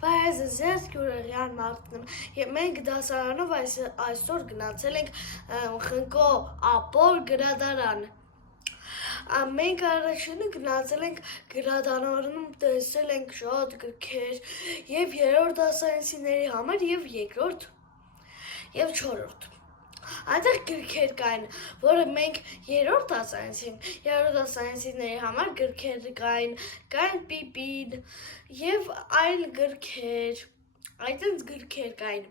Բայց ես Գյուրեղյան Մարտն եմ, եւ մենք դասարանով այսօր գնացել ենք Խնկո Ապոր գրադարան։ Մենք առաջինը գնացել ենք գրադարանում, տեսել ենք շատ գրքեր եւ երրորդ դասարանցիների համար եւ երկրորդ եւ չորրորդ։ Այնտեղ գրքեր կային, որը մենք երրորդ դասարանցիների համար գրքեր կային Պիպին եւ այլ գրքեր, այդպես գրքեր կային։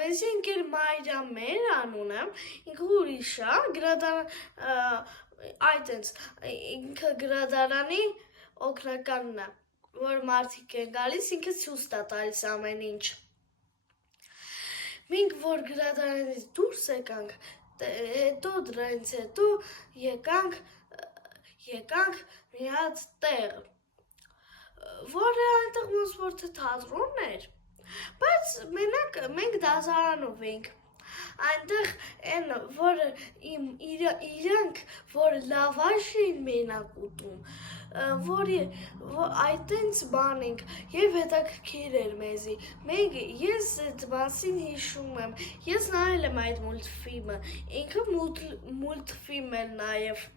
Մեզ ընկեր Մարիամեր անունը, ինքը ուրիշ է, այդպես ինքը գրադարանի օգնականն է, որ մարդիկ են գալիս, ինքը ցույց տա տալիս ամեն ինչ։ Մենք որ գրադարանից դուրս եկանք, հետո դրանից հետո եկանք մի հատ տեղ, որը այնտեղ ոնց որ թե թատրոն էր, բայց մենք դասարանով ենք, այնտեղ են, որ իրանք, որ լավաշ էին մենակ ուտում, որ այդտենց բան ենք և հետաքրքիր էր մեզի, ես այդ մասին հիշում եմ, ես նայել եմ այդ մուլտֆիլմը, ինքը մուլտֆիլմ էր նաև,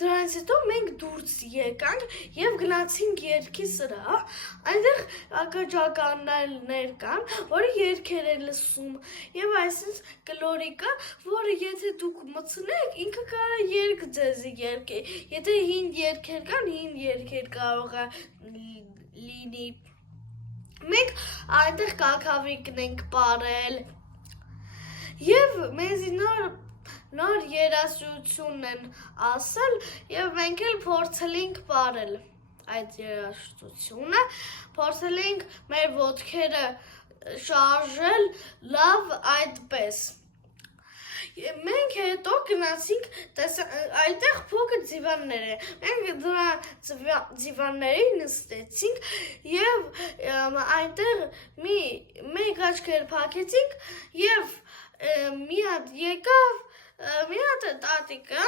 դրանից հետո մենք դուրս եկանք և գնացինք երգի սրահ, այնտեղ ականջականներ կան, որը երգեր են լսում և այսպես կլորիկը, որը եթե դուք մտցնեք, ինքը կարա երգ ձեզի երգի, եթե հին երգեր կան, հին երգեր կարող է լինի, մենք այնտեղ կաքավիկն ենք պարել և մեզի նոր երաժշտություն են ասել և մենք էլ փորձել ենք պարել այդ երաժշտությունը, փորձել ենք մեր ոտքերը շարժել լավ այդպես։ Մենք հետո գնացինք, այնտեղ փոքր դիվաններ են, մենք դրա դիվաններին նստեցինք և այնտեղ մեկ աչքեր փակեցինք և մի հատ եկավ, մի հատ տատիկը,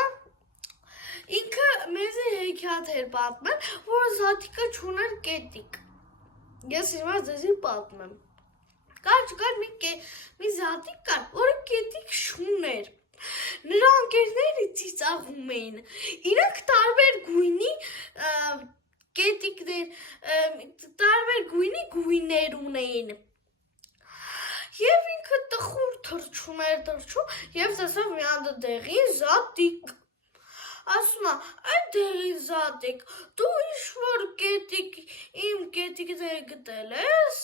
ինքը մեզի հեքիաթ էր պատմել, որ զատիկը չուներ կետիկ, ես հիմա ձեզի պատմեմ, կար մի զատիկ կար, որը կետիկ չուներ, նրա ընկերները ծիծաղում էին, իրանք տարբեր գույնի տարբեր գույնի գույներ ունեին և ինքը տխուր թռչում և տեսավ մի հատ դեղին զատիկ, ասում է, այդ դեղին զատիկ, դու ինչ-որ իմ կետիկները գտել ես,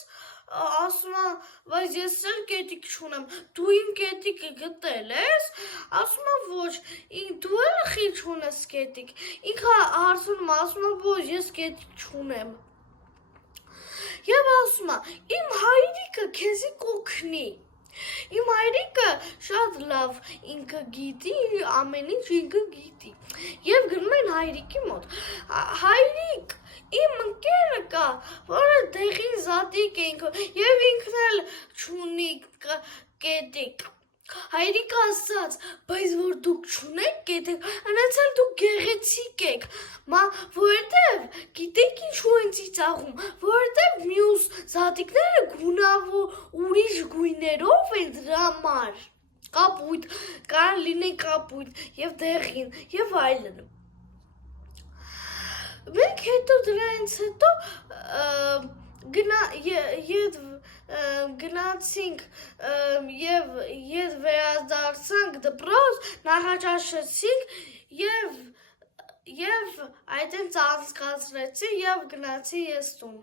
ասում է, բայց ես էլ կետիկ չունեմ, դու իմ կետիկը գտել ես, ասում է, ոչ, դու էլ խի չունես կետիկ, ինքը հարցնում, ասում է, ոչ, ես կետիկ չունեմ, և ասում է, իմ հայրիկը քեզի կօգնի, իմ հայրիկը շատ լավ ինքը գիտի, ամեն ինչ ինքը գիտի, և գնում են հայրիկի մոտ, հայրիկ, իմ ընկերը կա, որը դեղին զատիկ է և ինքն էլ չունի կետիկ, հայրիկը ասաց, բայց որ դուք չունեք կետիկ, այնց էլ դուք գեղեցիկ եք, որովհետև գիտեք ինչու են ծիծաղում, որովհետև մյուս զատիկները գունավոր ուրիշ գույներով են դրա համար, կապույտ, կարող լինի կապույտ և դեղին և այլն, մենք հետո դրանից հետո գնացինք և ետ վերադարձանք դպրոց, նախաճաշեցինք և այդպես անցկացրեցի և գնացի ես տուն,